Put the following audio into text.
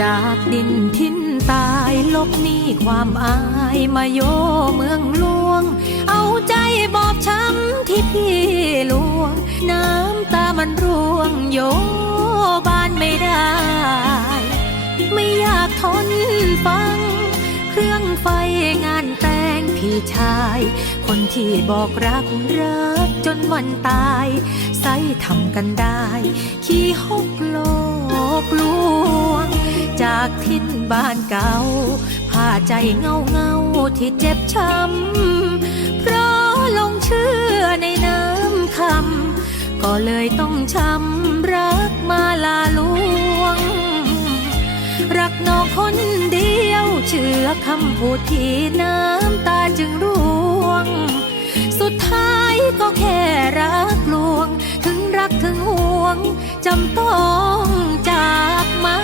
จากดินทินตายลบหนี้ความอายมาโยเมืองหลวงเอาใจบอบช้ำที่พี่ลวงน้ำตามันร่วงโยบานไม่ได้ไม่อยากทนฟังเครื่องไฟงานแต่งพี่ชายคนที่บอกรักจนวันตายใส่ทำกันได้ขี้หกโลกลวงจากทินบ้านเก่าผ้าใจเงาที่เจ็บช้ำเพราะลงเชื่อในน้ำคำก็เลยต้องช้ำรักมาลาลวงรักน้องคนเดียวเชื่อคำพูดที่น้ำตาจึงร่วงสุดท้ายก็แค่รักลวงถึงรักถึงห่วงจำต้องจากมา